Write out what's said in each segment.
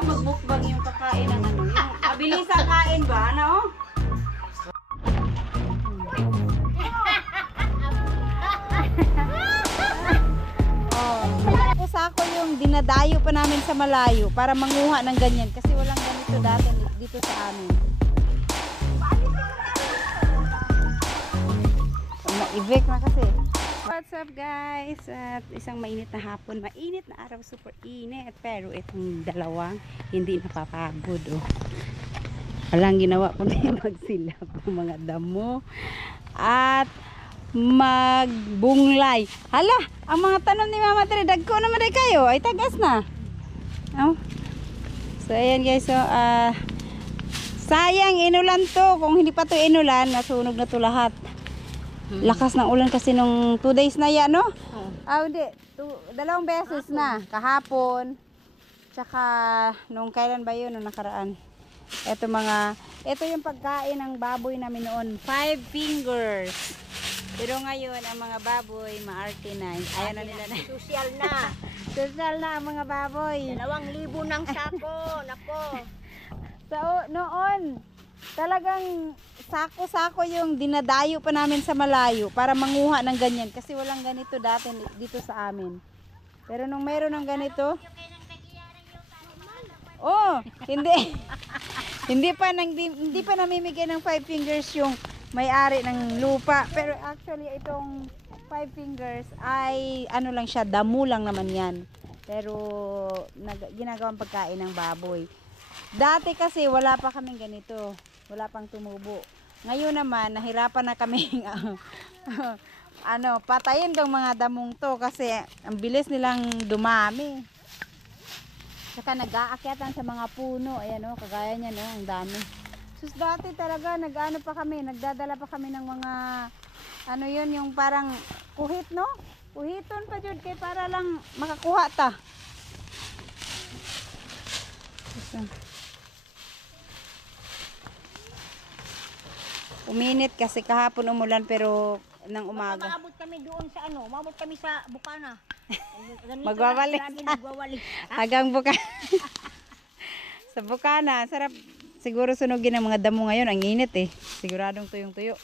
ba magbukbang yung kakain ng ano? Yung abilisang kain ba? Ano? Sako yung dinadayo pa namin sa malayo para manguha ng ganyan kasi walang ganito dati dito sa amin. Ma-evict na kasi. What's up guys? At isang mainit na hapon, mainit na araw, super init. Pero itong dalawang hindi napapagod. Oh. Walang ginawa kundi magsilap ng mga damo at magbunglay. Hala, ang mga tanom ni Mama Tre, dagko naman ay kayo, ay tagas na. Oh. So ayan guys, so sayang inulan to. Kung hindi pa to inulan, nasunog na to lahat. Lakas ng ulan kasi nung 2 days na yan, no? Hindi, 2 beses na. Kahapon, tsaka nung kailan ba yun, nung nakaraan. Ito yung pagkain ng baboy namin noon, 5 fingers. Pero ngayon, ang mga baboy, maarte na. Ayaw na nila na. Social na. Social na ang mga baboy. 2,000 ng sako. Nako. So, noon, talagang sako-sako yung dinadayo pa namin sa malayo para manguha ng ganyan. Kasi walang ganito dati dito sa amin. Pero nung mayroon ng ganito, oh, hindi. hindi pa namimigay ng 5 fingers yung may-ari ng lupa. Pero actually itong 5 fingers ay ano lang siya, damo lang naman yan. Pero ginagawang pagkain ng baboy. Dati kasi wala pa kaming ganito. Wala pang tumubo. Ngayon naman nahirapan na kaming patayin tong mga damong to kasi ang bilis nilang dumami. Saka nag-aakyatan sa mga puno. Ayan o, kagaya niya no, ang dami. Sus, dati talaga nagdadala pa kami ng mga yun, yung parang kuhit, no? Kuhiton pa jud kay para lang makakuha ta. Uminit kasi kahapon umulan pero ng umaga. Maabot kami doon sa maabot kami sa Bukana. Magwawalik. Hagang Bukana. Sa Bukana, sarap. Siguro sunugin ang mga damo ngayon, ang init eh. Siguradong tuyong-tuyo.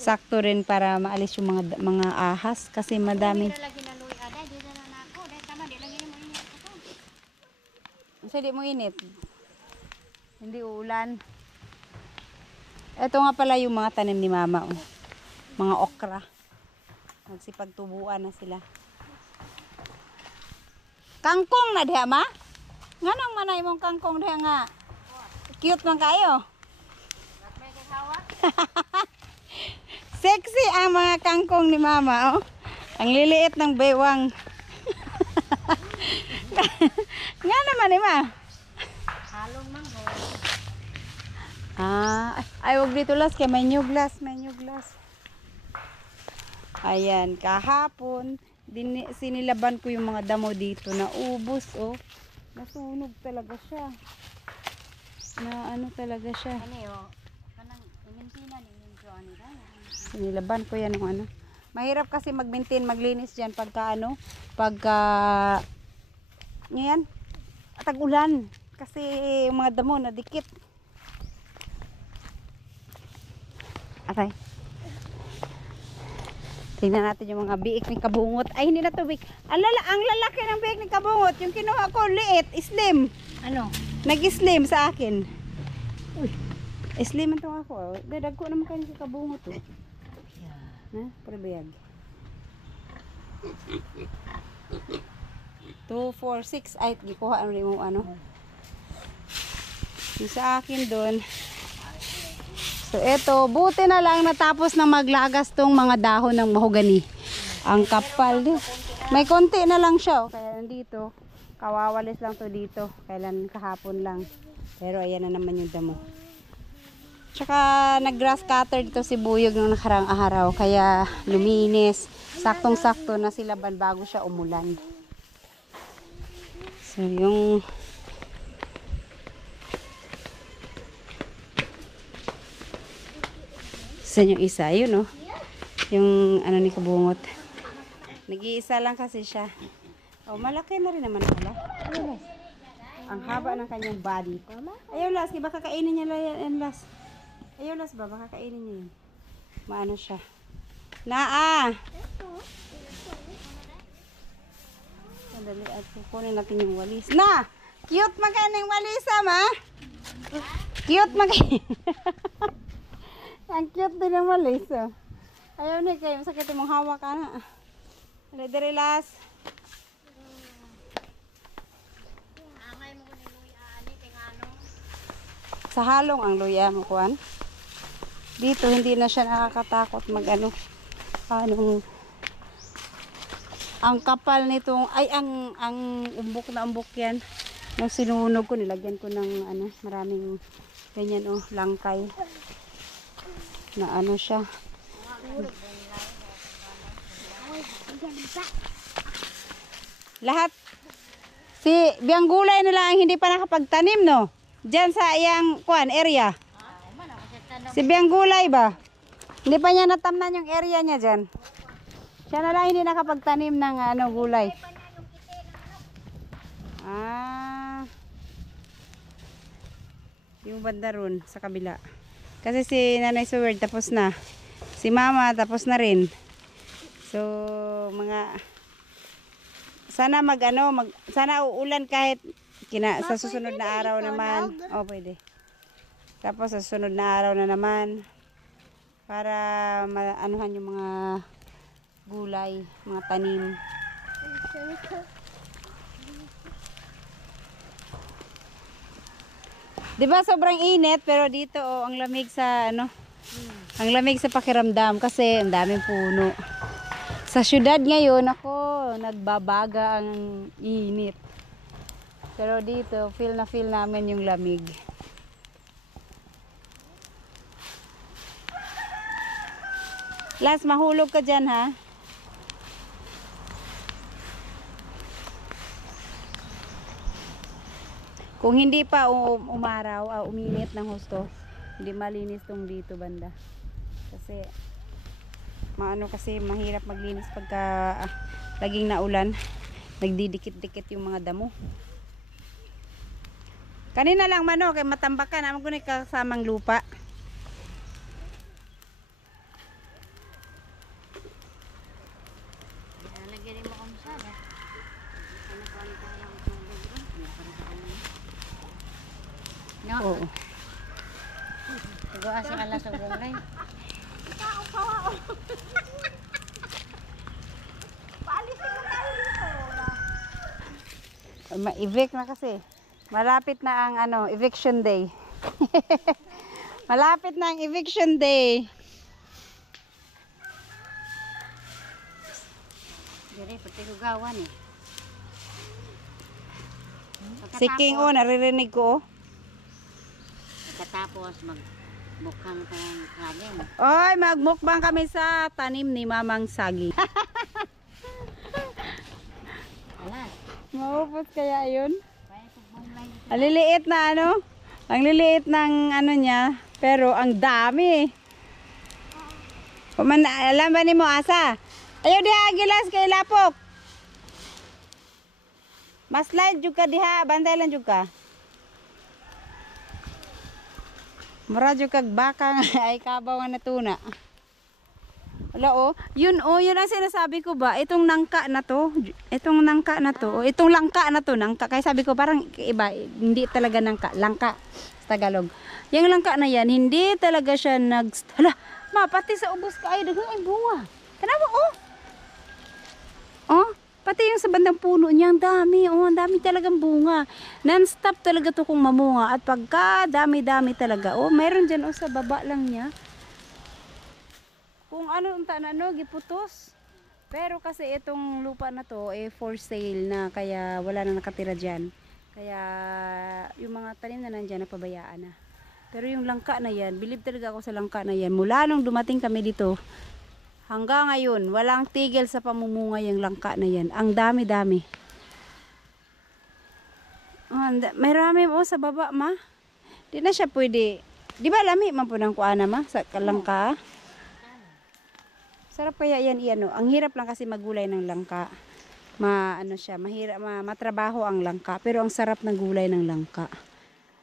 Sakto rin para maalis yung mga ahas kasi madami. Kasi di mo init. Hindi uulan. Ito nga pala yung mga tanim ni Mama. Oh. Mga okra. Magsipagtubuan na sila. Kangkong na diha, Ma? Nga nang manay mong kangkong diha nga. Cute man kayo. Sexy ang mga kangkong ni Mama. Oh. Ang liliit ng bewang. Nga naman Ma. Halong mango. Ay wag dito las kay may new glass. Ayan, kahapon sinilaban ko yung mga damo dito na ubos oh. Nasunog talaga siya. Talaga siya. Kanang imintina ni Minjo Sinilaban ko yan ng Mahirap kasi mag-maintain, maglinis diyan pagka ngayon tag-ulan kasi yung mga damo na dikit. Okay. Tingnan natin yung mga biik ni kabungot. Ay, hindi na to biik. Ang lalaki ng biik ni kabungot. Yung kinuha ko, liit, slim. Nag-slim sa akin. Uy. Slim ito ako. Dadag ko naman kayo si kabungot. Na, prebiyag. 2, 4, 6. Ay, gikuha rin mo Yung sa akin doon. So eto, buti na lang natapos na maglagas tong mga dahon ng mahogani. Ang kapal din. May konti na lang siya. Kaya nandito, kawawalis lang to dito. Kailan kahapon lang. Pero ayan na naman yung damo. Tsaka nag-grass cutter dito si Buyog nung nakarang araw. Kaya luminis. Saktong-sakto na silaban bago siya umulan. So yung Sa yung isa, yun oh. Yung ano ni Kabungot. Nag-iisa lang kasi siya. Oh, malaki na rin naman pala. Ayun, Las. Ang haba ng kanyang body. Ayun, Las, baka kainin niya yan, Las. Ayun, Las ba? Baka kainin niya yun. Maano siya. Naa! Sandali at kukunin natin yung walis. Na! Cute maganing walis, ma? Cute maganing. Ang cute din ang walis, oh. Ayaw ni kayo, sakit mong hawak ka na. Dere, Las. Sa halong ang luya mo kuan. Dito hindi na siya nakakatakot magano. Ang kapal nitong ay ang umbok na umbok yan. Nung sinunog ko nilagyan ko ng ano, maraming ganyan oh, langkay. Na ano siya. Lahat si biyang gulay nila ang hindi pa nakapagtanim no. Diyan sa iyang kuan area. Si biyang gulay ba? Hindi pa niya natamnan yung area niya diyan. Siya na lang hindi nakapagtanim ng ano gulay. Ah. Yung banda ron sa kabila. Kasi si Nanay Suwerd tapos na. Si Mama tapos na rin. So mga sana sana uulan kahit sa susunod na araw naman. Oh, pwede. Tapos sa susunod na araw na naman para maanuhan yung mga gulay, mga tanim. Diba sobrang init pero dito oh, ang lamig sa ano? Ang lamig sa pakiramdam kasi ang daming puno. Sa syudad ngayon ako nagbabaga ang init. Pero dito, feel namin yung lamig. Las, mahulog ka dyan ha. Kung hindi pa umaraw, uminit ng husto, hindi malinis tong dito banda. Kasi, kasi mahirap maglinis pagka laging naulan. Nagdidikit-dikit yung mga damo. Kanina lang mano kay matambakan amo ko ni kasamang lupa. Lagyan mo kung saan. No. Oo. Siguro asi ala sa gulay. Paalisin mo tayo dito. Ma-evict na kasi. Malapit na ang ano, eviction day. Malapit na ang eviction day. Dire pati hugawan eh. Si King oh, naririnig ko oh. Pagkatapos magmukhang tayong saging. Oy, magmukbang kami sa tanim ni Mamang Sagi. Alas. Maupos kaya yun? Kaya pagbunglay. Ang liliit na ano? Ang liliit ng ano niya, pero ang dami. Alam ba ni mo asa? Ayaw diha gilas kay lapok. Maslide jud ka diha, bantay lang jud ka. Mura jud kag baka ay kabaw nga natuna. Wala oh. Yun ang sinasabi ko ba, itong nangka na to, itong langka na to, nangka. Kaya sabi ko parang iba, hindi talaga nangka, langka sa Tagalog. Yung langka na yan, hindi talaga siya hala, pati sa ubos ka ay dagang ay bunga. Kanama oh. Oh, pati yung sa bandang puno niya, ang dami talagang bunga. Non-stop talaga to kung mamunga at pagka dami-dami talaga. Oh, mayroon diyan oh sa baba lang niya. Kung ano giputos. Pero kasi itong lupa na to for sale na kaya wala nang nakatira diyan. Kaya yung mga tanim na nandiyan napabayaan na. Pero yung langka na yan, believe talaga ako sa langka na yan. Mula nung dumating kami dito, hanggang ngayon, walang tigil sa pamumunga yung langka na yan. Ang dami-dami. May rami mo sa baba, ma. Di na siya pwede. Di ba lami man po ng kuana, ma? Sa langka? Masarap kaya yan iano. Ang hirap lang kasi magulay ng langka. Ano siya, mahirap, matrabaho ang langka. Pero ang sarap ng gulay ng langka.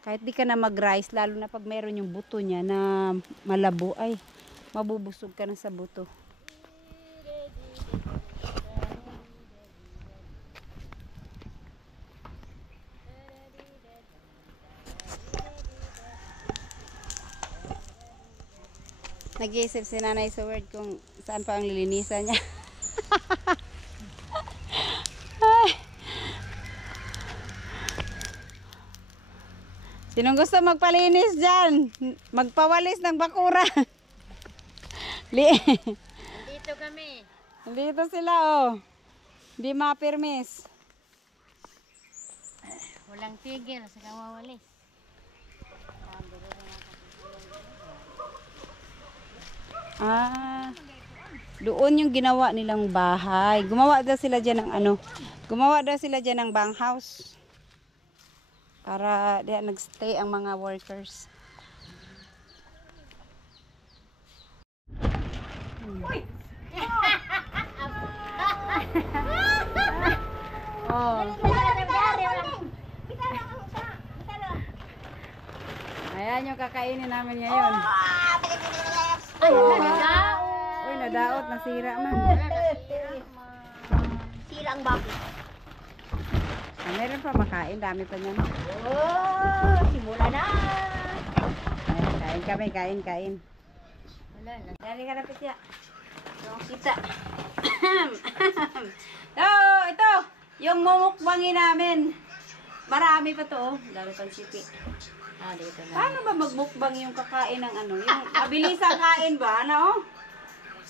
Kahit di ka na mag-rice, lalo na pag meron yung buto niya na malabo, ay, mabubusog ka na sa buto. Nag-iisip si Nanay sa word kung saan pa ang lilinisan niya. Ay. Sinong gusto magpalinis dyan? Magpawalis ng bakura. Dito kami. Dito sila oh. Hindi mapirmis. Walang tigil sa kawawalis. Doon yung ginawa nilang bahay. Gumawa daw sila dyan ng gumawa daw sila dyan ng bang house. Para diyan nagstay ang mga workers. Oh. Ayan yung kakainin namin ngayon. Ay, Uy, nadaot, nasira man. Sira ang baboy. Meron pa makain, dami pa niyan. Oh, simula na. Kain kami, kain. Wala na. Dali ka na, Pitya. Kita. Oh, ito. Yung mumukbangin namin. Marami pa to. Dami pang sipi. Dito na. Paano ba magmukbang yung kakain ng Yung mabilisang kain ba? Ano?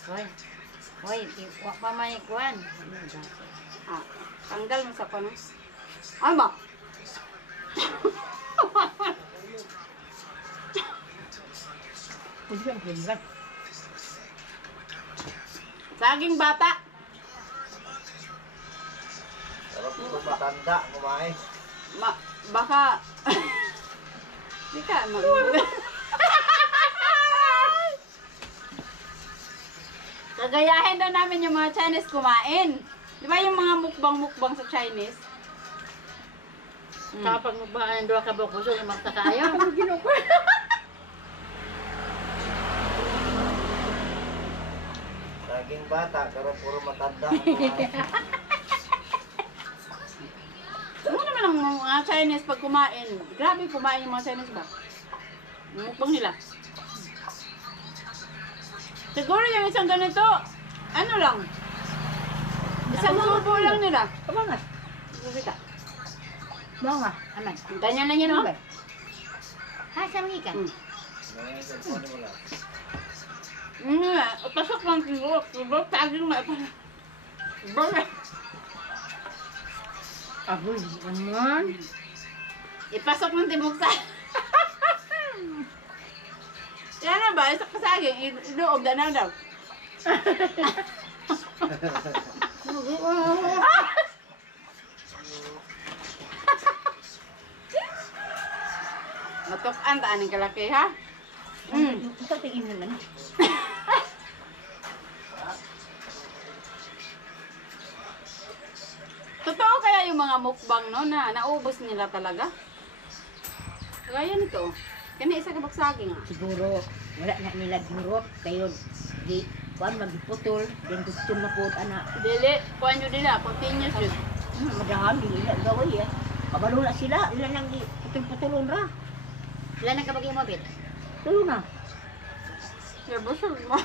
Hoy, wak pa may kuwan. Tanggal mo sa pano. Ano ba? Saging bata. Sarap ito matanda, kumain. Baka... Di ka Gagayahin daw namin yung mga Chinese kumain. Di ba yung mga mukbang-mukbang sa Chinese? Kapag magbaan doon ka ba kuso, magtakayo? Saging bata, pero puro matanda ang kumain. Ano naman ang mga Chinese pag kumain? Grabe kumain yung mga Chinese ba? Yung mukbang nila. Siguro yung isang ganito, ano lang? Isang subo lang nila. Kamangas. Bubita. Bunga. Aman. Ganyan lang yan, oh. Ha, sa mga ikan? Ngayon, cellphone mo lang. Pasok lang siguro. Siguro taging na. Bakit? Aboy, naman. Ipasok ng tibuksa. Yan na ba? Isak pa saging. Iloob na lang daw. Matukan taan ng kalaki, ha? Ito tingin mo lang. Totoo kaya yung mga mukbang, no, na naubos nila talaga? Kaya nito. Kani isa ka bagsaging, ha? Siguro wala na nila gurot kayo di kuan magiputol then gusto na po ana Dili, kuhan nyo nila, continuous yun. madaham nila gaway eh kabalo na sila ila nang putol-putulon ra Wala nang kabagay mo, Bit? tulo na Kaya busog mo.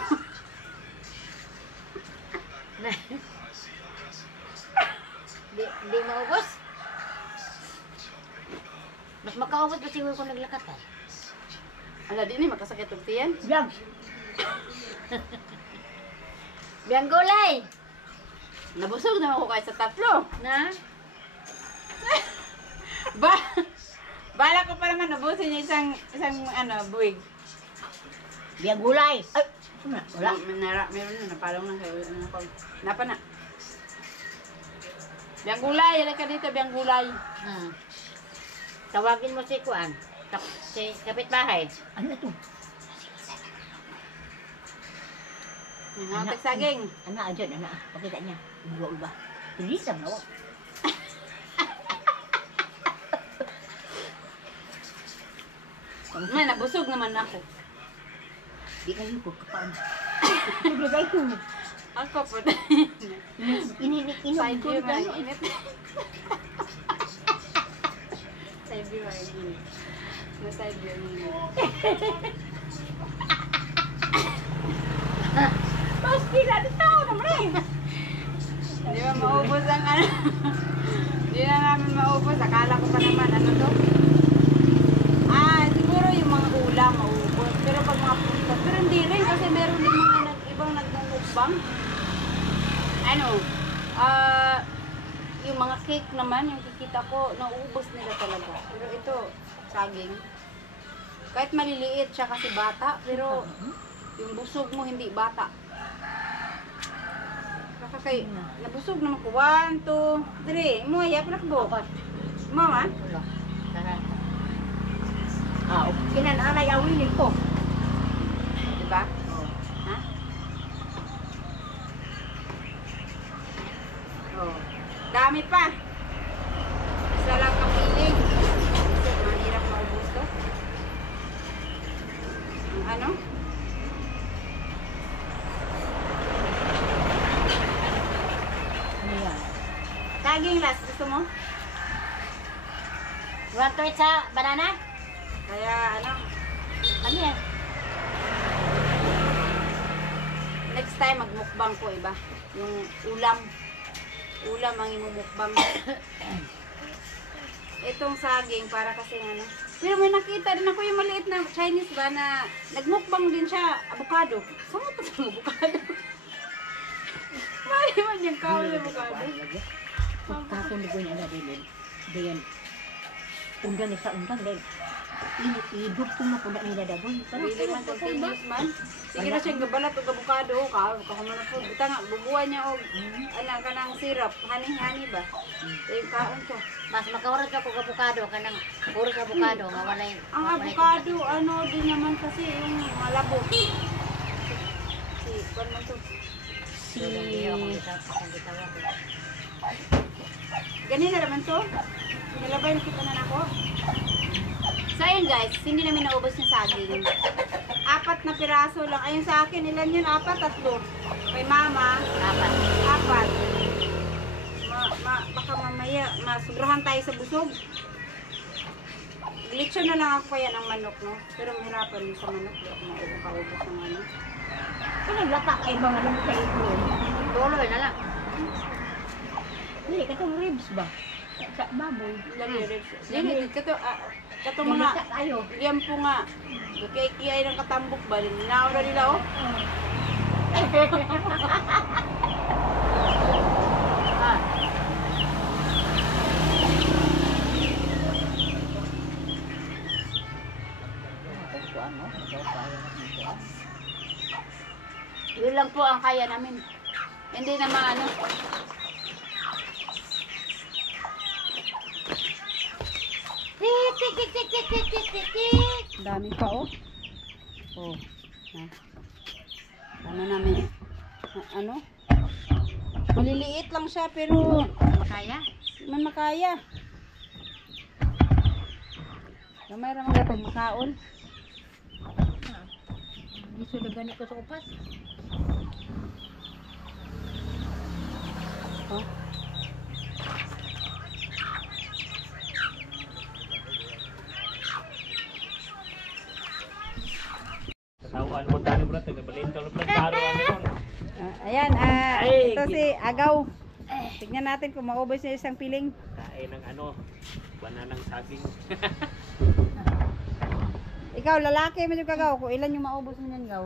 Di maubos? Mas makaubos pa siguro kung naglakad ka. Ala, di ni makasakit ang tiyan. biyag Biyang gulay! Nabusog na ako kahit sa tatlo. Na? Bala ko pa naman nabusin yung isang buwig. biyag gulay ay wala Meron na, napalong lang kayo. Napa na. Biyang gulay, halika ka dito, biyang gulay. Tawagin mo si Kuan. Si kapitbahay. ano to Natik saging. Anak aja, anak. Pakita niya. Ulba-ulba. Hindi lang, no? May nabusog naman ako. Di kayo ko kapaan. Naglagay ko. Ako po. Ininom Side ko view na. man init. Side view man init. Na side view init. Mas kila na tao naman eh. Hindi ba maubos ang ano? Hindi na namin maubos. Akala ko pa naman ano to? Siguro yung mga ulam maubos. Pero pag mga punta, pero hindi rin kasi meron din mga ibang nagmumukbang. Ano? Yung mga cake naman, yung kikita ko, nauubos nila talaga. Pero ito, saging. Kahit maliliit siya kasi bata, pero yung busog mo hindi bata. Kaya nabusog naman ko. 1, 2, 3. Muaya, pinakbo. Mama? Wala. Tara. Kinananay awinin ko. Diba? Ha? Oh. Dami pa. Isa lang kapiling. Kasi mahirap maubos to. Ang ano? Ano yan? Saging last. Gusto mo? You want to eat sa banana? Kaya ano? Ano yan? Next time magmukbang ko iba. Yung ulam. Ulam ang imumukbang. Itong saging para kasi ano. Pero may nakita din ako yung maliit na Chinese ba na nagmukbang din siya avocado. Saan mo sa avocado? Mali man yung kaul ng avocado. Pagkakon ko niya na din. Diyan. Undan ni sa undan din. Idog ko na po na nila dagoy. Really man continuous man. Sige na siyang gabalat o avocado. Kakamana po. Buta nga, bubuhan niya o anak ka ng syrup. Honey ba? Yung kaon siya. Mas makahurot ka kung avocado ka ng puro sa avocado. Mawala yung... Ang avocado, ano din naman kasi yung malabo. Si, kung man to. Ganun na naman to. Nilabay na kita na ako. So ayun guys, hindi namin naubos yung saging. 4 na piraso lang. Ayun sa akin, ilan yun? 4, 3. Kay mama, 4. Baka mamaya, masubrahan tayo sa busog. Glitcho na lang ako kaya ng manok, no? Pero mahirapan din sa manok. Di ako makaubos ng ano. Kung naglata ay mga lang sa ito. Tuloy na lang. Hindi, katong ribs ba? Sa baboy. Lagi, Dili, kato mga, Ayo. liyan po nga. Kaya ng katambok ba? Ninaura nila, oh. Yun lang po ang kaya namin. Hindi na maano. Tik, tik, tik, tik, tik, tik, tik, tik, tik. Dami pa, oh. Oh. Ha. Ano namin? Ano? Maliliit lang siya pero Makaya? man makaya. Gamay ra mga pagmakaon. Gusto na ganit ko sa upas. Oh. Tawaan mo tayo bro, nagbalin ka lang taro ano yun. Ayan, Ay, ito si Agaw. Tignan natin kung maubos niya isang piling. Kain ng ano, bananang saging. Ikaw, lalaki mo yung kagaw. Kung ilan yung maubos mo yan, gaw.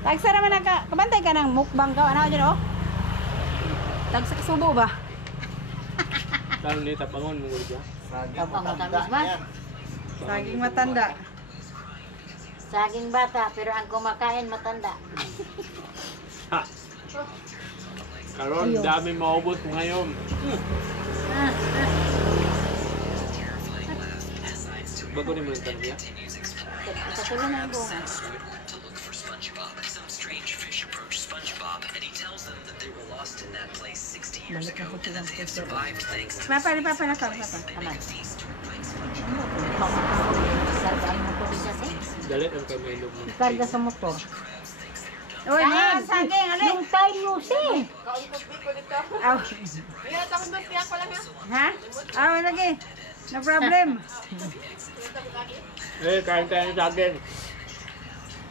Tagsa naman kabantay ka ng mukbang gaw. Ano dyan, oh? Tagsa subo ba? Karon ni tapangon mo dyan. Tapang matamis ba? Saging matanda. Saging bata, pero ang kumakain matanda. Ha. Karon dami maubos mo ngayon. Bago ni mo lang tanong niya. Sa tuloy na yung bunga. Balik na po silang puso. Papa, na. Aman. Kargaan mo po siya siya. Dalit ang kay Milo mo. Karga sa motor. Uy, na, saging, alin. Yung time mo siya. Aw. Ha? Aw, lagi. No problem. Eh, kain tayo sa akin.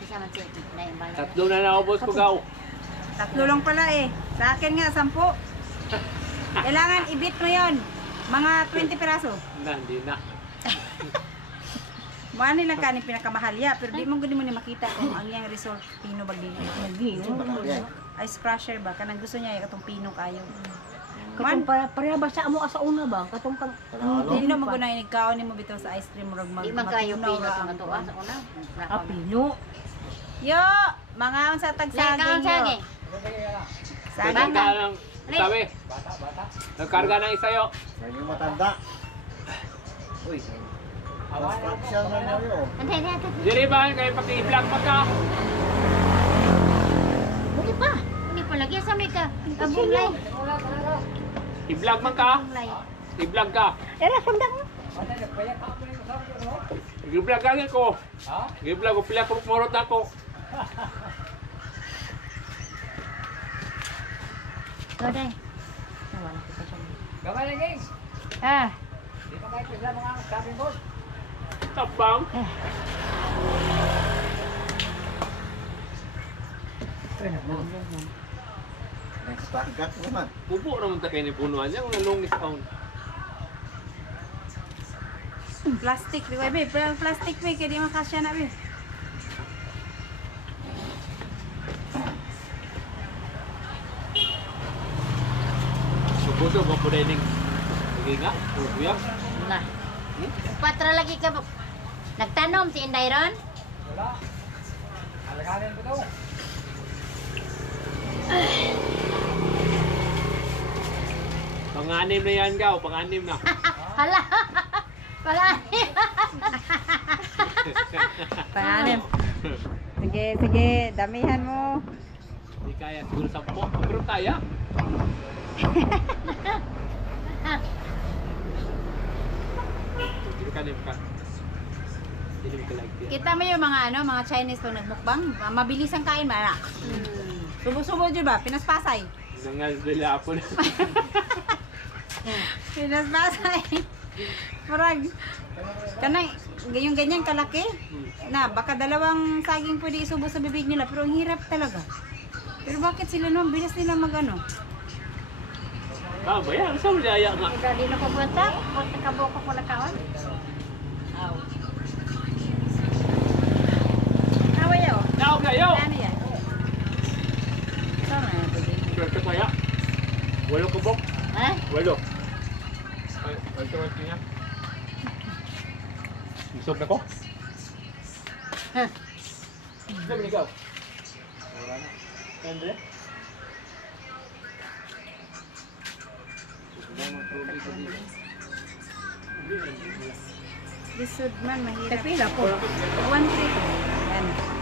Isa man siya. Naimbala. Tatlo na naubos ko gaw. Tatlo lang pala eh. Sa akin nga, 10. Kailangan ibit mo yon. Mga 20 piraso. Hindi na. Mano lang kanin pinakamahal ya, pero di mo gudi mo ni makita kung ang yang result pino bagi. Ice crusher ba kanang gusto niya katong pino kayo. Katong pareha ba sa amo asa una ba? Katong pang Dili mo guna inigkaon nimo bitaw sa ice cream murag mag. di man kayo matunaw pino ra sa ang matuwa kuwan. sa una. Ah, pino. Yo, mga unsa tag saging yo. Saging Nagkarga na. ng sabi. Nagkarga ng isa yo. Yan yung matanda. Uy. Construction na niyo yun. Antay na ito. Diri ba kayo pati i-vlog pa ka? Hindi pa. Hindi pa lagi sa may ka. Abulay. I-vlog man ka? Abulay. I-vlog ka. Era sundang mo. I-vlog ka ko. I-vlog ko pila ko morot ako. Goday. Nawala ko sa Ah, Tabang. Next pagat naman. Pupo naman ta kayo ni punuan niya kung nalungis taon. plastic di ba be? Plastic be kay di makasya na be. Subuso ko po dining. Sige nga, kuya. na. Patra lagi ka. Nagtanom si Inday ron? Panganim na yan gaw, panganim na. Hala. Pala. Pangalim. Sige, damihan mo. Hindi kaya, siguro 10. Pero kaya. Hindi ka nim ka. Hindi mo ka like this. Kita mo yung mga Chinese pag nagmukbang, mabilis ang kain mara. Subo-subo jud ba? Pinaspasay. Nangal nila ako na. Pinaspasay. Murag kanay ganyan kalaki na baka dalawang saging pwede isubo sa bibig nila pero ang hirap talaga. Pero bakit sila naman bilis nila magano? Ah, bayan, saan mo daya nga? Ikaw di na ko punta. Punta ka buko ko na kaon. Awayo. Now kayo! Ano yan? Sama na pwede. Swerte kaya. Walo ko bok. Ha? Walo. Ay, walo niya. Isog na ko. Sabi ni ikaw. Wala na. Andre? Lisod man mahirap. Kapila ko. 1-3. Yan.